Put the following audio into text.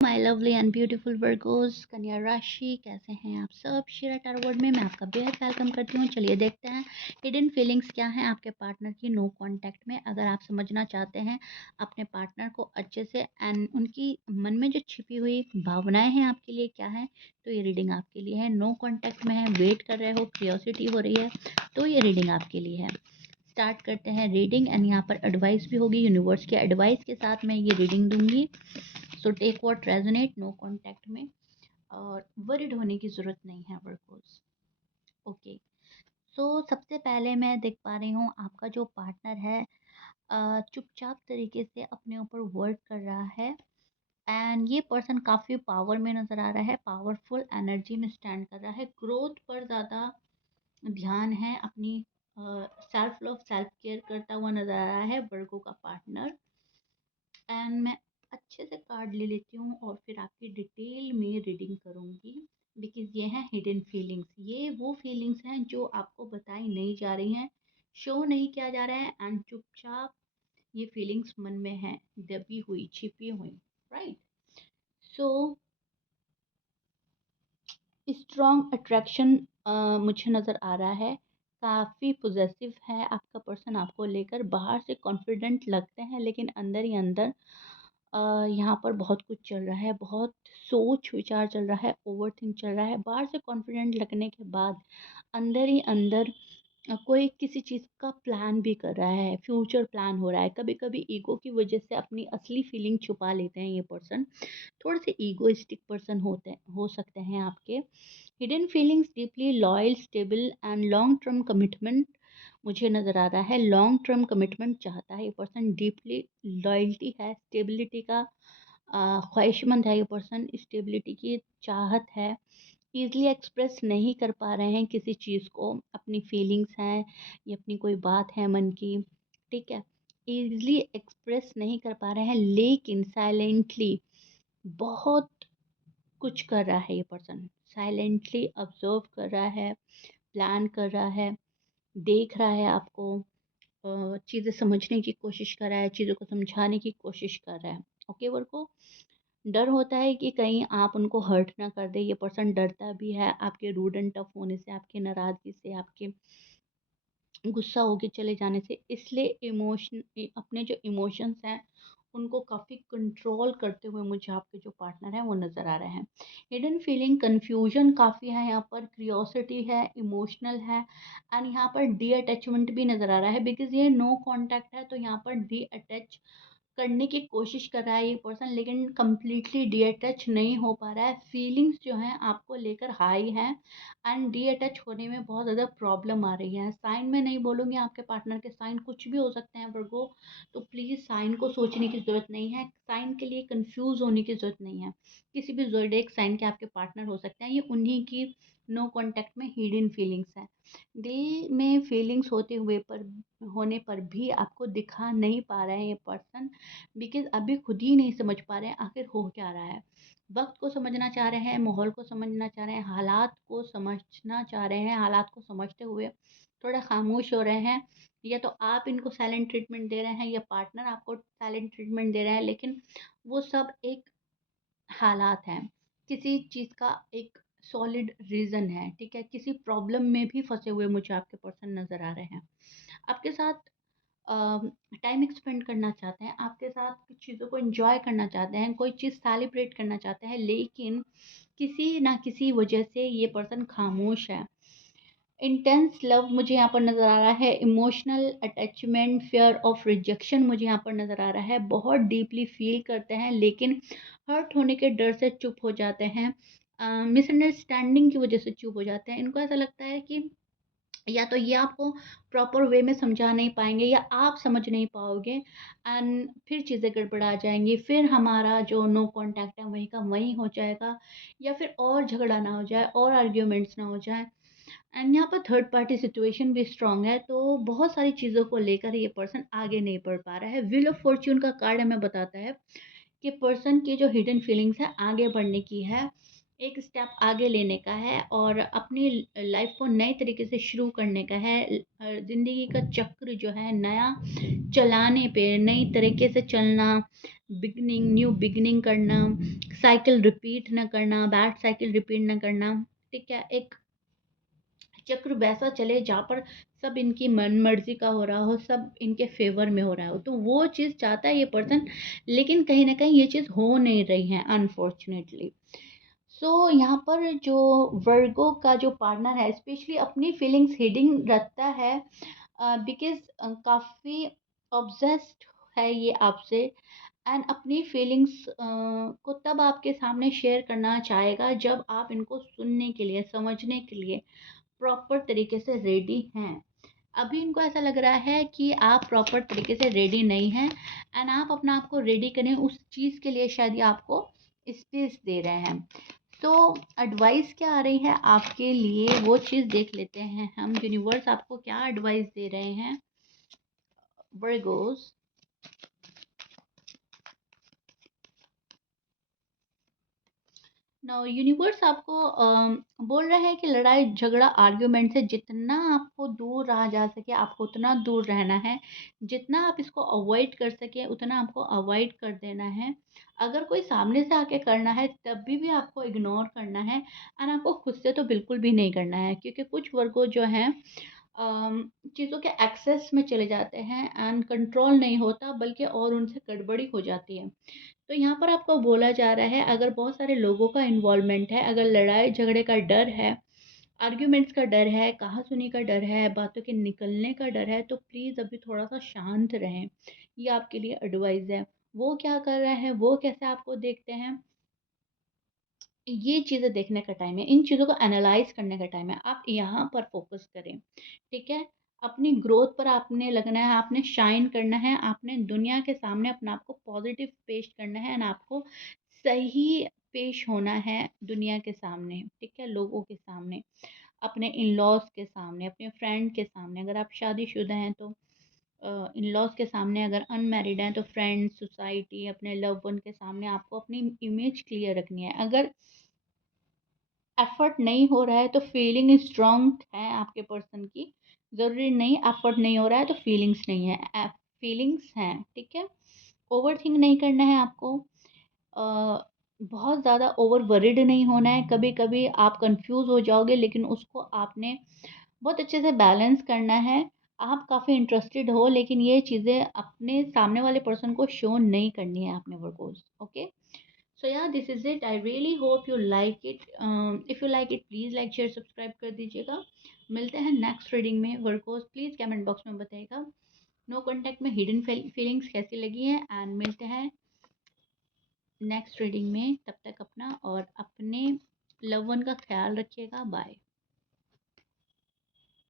My lovely and beautiful Virgo's कन्या राशि, कैसे हैं आप सब। शेयर टार वर्ड में मैं आपका बेहद वेलकम करती हूँ। चलिए देखते हैं हिडन फीलिंग्स क्या हैं आपके पार्टनर की नो कांटेक्ट में। अगर आप समझना चाहते हैं अपने पार्टनर को अच्छे से एंड उनकी मन में जो छिपी हुई भावनाएं हैं आपके लिए क्या है, तो ये रीडिंग आपके लिए है। नो कांटेक्ट में है, वेट कर रहे हो, क्यूरियोसिटी हो रही है, तो ये रीडिंग आपके लिए है। स्टार्ट करते हैं रीडिंग एंड यहाँ पर एडवाइस भी होगी, यूनिवर्स के एडवाइस के साथ मैं ये रीडिंग दूंगी। So take what resonate. No contact में और वरिड होने की ज़रूरत नहीं है वर्कर्स। ओके, सो सबसे पहले मैं देख पा रही हूँ आपका जो पार्टनर है चुपचाप तरीके से अपने ऊपर वर्क कर रहा है एंड ये पर्सन काफ़ी पावर में नज़र आ रहा है, पावरफुल एनर्जी में स्टैंड कर रहा है, ग्रोथ पर ज़्यादा ध्यान है, अपनी सेल्फ लव सेल्फ केयर करता हुआ नज़र आ रहा है वर्गो का पार्टनर। एंड मैं अच्छे से कार्ड ले लेती हूँ और फिर आपकी डिटेल में रीडिंग करूँगी, बिकॉज़ ये हैं हिडन फीलिंग्स। ये वो फीलिंग्स हैं जो आपको बताई नहीं जा रही हैं, शो नहीं किया जा रहा है एंड चुपचाप ये फीलिंग्स मन में हैं, दबी हुई, छिपी हुई, राइट। सो स्ट्रॉन्ग अट्रैक्शन मुझे नज़र आ रहा है, काफ़ी पॉजेसिव है आपका पर्सन आपको लेकर। बाहर से कॉन्फिडेंट लगते हैं लेकिन अंदर ही अंदर यहाँ पर बहुत कुछ चल रहा है, बहुत सोच विचार चल रहा है, ओवरथिंक चल रहा है। बाहर से कॉन्फिडेंट लगने के बाद अंदर ही अंदर कोई किसी चीज़ का प्लान भी कर रहा है, फ्यूचर प्लान हो रहा है। कभी कभी ईगो की वजह से अपनी असली फीलिंग छुपा लेते हैं ये पर्सन, थोड़े से ईगोइस्टिक पर्सन हो सकते हैं आपके। Hidden feelings deeply loyal, stable and long term commitment मुझे नज़र आ रहा है। लॉन्ग टर्म कमिटमेंट चाहता है ये पर्सन, डीपली लॉयल्टी है, स्टेबिलिटी का ख्वाहिशमंद है ये पर्सन, स्टेबिलिटी की चाहत है। ईज़िली एक्सप्रेस नहीं कर पा रहे हैं किसी चीज़ को, अपनी फीलिंग्स हैं या अपनी कोई बात है मन की, ठीक है, ईज़िली एक्सप्रेस नहीं कर पा रहे हैं, लेकिन साइलेंटली बहुत कुछ कर रहा है ये पर्सन। साइलेंटली ऑब्जर्व कर रहा है, प्लान कर रहा है, देख रहा है आपको, चीज़ें समझने की कोशिश कर रहा है, चीज़ों को समझाने की कोशिश कर रहा है। ओके वर्को, डर होता है कि कहीं आप उनको हर्ट ना कर दे। ये पर्सन डरता भी है आपके रूड एंड टफ होने से, आपके नाराज़गी से, आपके गुस्सा होके चले जाने से। इसलिए अपने जो इमोशंस हैं उनको काफ़ी कंट्रोल करते हुए मुझे आपके जो पार्टनर हैं वो नज़र आ रहे हैं। हिडन फीलिंग कन्फ्यूजन काफ़ी है यहाँ पर, क्रियोसिटी है, इमोशनल है एंड यहाँ पर डी अटैचमेंट भी नज़र आ रहा है, बिकॉज ये नो कांटेक्ट है तो यहाँ पर डी अटैच करने की कोशिश कर रहा है ये पर्सन, लेकिन कम्प्लीटली डी अटैच नहीं हो पा रहा है। फीलिंग्स जो हैं आपको लेकर हाई हैं एंड डी अटैच होने में बहुत ज़्यादा प्रॉब्लम आ रही है। साइन में नहीं बोलूँगी, आपके पार्टनर के साइन कुछ भी हो सकते हैं वर्गो, तो प्लीज़ साइन को सोचने की ज़रूरत नहीं है, साइन के लिए कंफ्यूज होने की ज़रूरत नहीं है। किसी भी ज़ोडिएक साइन के आपके पार्टनर हो सकते हैं, ये उन्हीं की नो कॉन्टैक्ट में हिडन फीलिंग्स है। दिल में फीलिंग्स होने पर भी आपको दिखा नहीं पा रहे हैं ये पर्सन, बिकॉज़ अभी खुद ही नहीं समझ पा रहे हैं आखिर हो क्या रहा है। वक़्त को समझना चाह रहे हैं, माहौल को समझना चाह रहे हैं, हालात को समझना चाह रहे हैं, हालात को समझते हुए थोड़ा खामोश हो रहे हैं। या तो आप इनको साइलेंट ट्रीटमेंट दे रहे हैं या पार्टनर आपको साइलेंट ट्रीटमेंट दे रहा है, लेकिन वो सब एक हालात हैं। किसी चीज़ का एक सॉलिड रीज़न है, ठीक है? किसी प्रॉब्लम में भी फँसे हुए मुझे आपके पर्सन नज़र आ रहे हैं। आपके साथ टाइम स्पेंड करना चाहते हैं, आपके साथ कुछ चीज़ों को एन्जॉय करना चाहते हैं, कोई चीज़ सेलिब्रेट करना चाहते हैं, लेकिन किसी ना किसी वजह से ये पर्सन खामोश है। इंटेंस लव मुझे यहाँ पर नज़र आ रहा है, emotional attachment, fear of rejection मुझे यहाँ पर नज़र आ रहा है। बहुत डीपली फील करते हैं लेकिन हर्ट होने के डर से चुप हो जाते हैं, मिसअंडरस्टैंडिंग की वजह से चुप हो जाते हैं। इनको ऐसा लगता है कि या तो ये आपको प्रॉपर वे में समझा नहीं पाएँगे या आप समझ नहीं पाओगे एंड फिर चीज़ें गड़बड़ा जाएँगी। फिर हमारा जो नो कॉन्टैक्ट है वहीं का वहीं हो जाएगा, या फिर और झगड़ा ना हो जाए और आर्ग्यूमेंट्स ना हो जाएँ। एंड यहाँ पर थर्ड पार्टी सिचुएशन भी स्ट्रॉन्ग है, तो बहुत सारी चीज़ों को लेकर ये पर्सन आगे नहीं बढ़ पा रहा है। व्हील ऑफ फॉर्च्यून का कार्ड हमें बताता है कि पर्सन की जो हिडन फीलिंग्स है आगे बढ़ने की है, एक स्टेप आगे लेने का है और अपनी लाइफ को नए तरीके से शुरू करने का है। ज़िंदगी का चक्र जो है नया चलाने पे, नई तरीके से चलना, न्यू बिगिनिंग करना, साइकिल रिपीट ना करना, बैड साइकिल रिपीट ना करना, ठीक है? एक चक्र वैसा चले जहाँ पर सब इनकी मन-मर्ज़ी का हो रहा हो, सब इनके फ़ेवर में हो रहा हो। तो वो चीज़ चाहता है ये पर्सन, लेकिन कहीं न कहीं ये चीज़ हो नहीं रही है अनफॉर्च्युनेटली। सो यहाँ पर जो वर्गो का जो पार्टनर है स्पेशली अपनी फीलिंग्स हिडिंग रखता है, बिकॉज़ काफ़ी ऑब्सेस्ड है ये आपसे एंड अपनी फीलिंग्स को तब आपके सामने शेयर करना चाहेगा जब आप इनको सुनने के लिए, समझने के लिए प्रॉपर तरीके से रेडी हैं। अभी इनको ऐसा लग रहा है कि आप प्रॉपर तरीके से रेडी नहीं हैं एंड आप अपना आप को रेडी करें उस चीज़ के लिए, शायद ये आपको स्पेस दे रहे हैं। तो एडवाइस क्या आ रही है आपके लिए, वो चीज़ देख लेते हैं हम। यूनिवर्स आपको क्या एडवाइस दे रहे हैं वर्गोस। नाउ यूनिवर्स आपको बोल रहा है कि लड़ाई झगड़ा आर्ग्यूमेंट से जितना आपको दूर रहा जा सके आपको उतना दूर रहना है। जितना आप इसको अवॉइड कर सके उतना आपको अवॉइड कर देना है। अगर कोई सामने से आके करना है तब भी आपको इग्नोर करना है एंड आपको खुद से तो बिल्कुल भी नहीं करना है, क्योंकि कुछ वर्गो जो हैं चीज़ों के एक्सेस में चले जाते हैं एंड कंट्रोल नहीं होता, बल्कि और उनसे गड़बड़ी हो जाती है। तो यहाँ पर आपको बोला जा रहा है, अगर बहुत सारे लोगों का इन्वॉल्वमेंट है, अगर लड़ाई झगड़े का डर है, आर्ग्यूमेंट्स का डर है, कहा-सुनी का डर है, बातों के निकलने का डर है, तो प्लीज़ अभी थोड़ा-सा शांत रहें। ये आपके लिए एडवाइस है। वो क्या कर रहे हैं, वो कैसे आपको देखते हैं, ये चीज़ें देखने का टाइम है। इन चीज़ों को एनालाइज़ करने का टाइम है। आप यहाँ पर फ़ोकस करें, ठीक है? अपनी ग्रोथ पर आपने लगना है, आपने शाइन करना है, आपने दुनिया के सामने अपने आप को पॉज़िटिव पेश करना है एंड आपको सही पेश होना है दुनिया के सामने, ठीक है? लोगों के सामने, अपने इन-लॉज़ के सामने, अपने फ्रेंड के सामने। अगर आप शादीशुदा हैं तो इन-लॉज़ के सामने, अगर अनमैरिड हैं तो फ्रेंड्स, सोसाइटी, अपने लव्ड वन के सामने आपको अपनी इमेज क्लियर रखनी है। अगर एफर्ट नहीं हो रहा है तो फीलिंग स्ट्रांग है आपके पर्सन की। ज़रूरी नहीं एफर्ट नहीं हो रहा है तो फीलिंग्स नहीं है, फीलिंग्स हैं, ठीक है? ओवरथिंक नहीं करना है आपको। बहुत ज़्यादा ओवर वरिड नहीं होना है। कभी-कभी आप कंफ्यूज हो जाओगे, लेकिन उसको आपने बहुत अच्छे से बैलेंस करना है। आप काफ़ी इंटरेस्टेड हो, लेकिन ये चीज़ें अपने सामने वाले पर्सन को शो नहीं करनी है आपने वर्कोस, ओके? सो या this is it. I really hope you like it. If you like it please like share subscribe कर दीजिएगा। मिलते हैं नेक्स्ट रीडिंग में। वर्कोस प्लीज़ कमेंट बॉक्स में बताइएगा नो कॉन्टैक्ट में हिडन फीलिंग्स कैसी लगी हैं, एंड मिलते हैं नेक्स्ट रीडिंग में। तब तक अपना और अपने लव वन का ख्याल रखिएगा। बाय।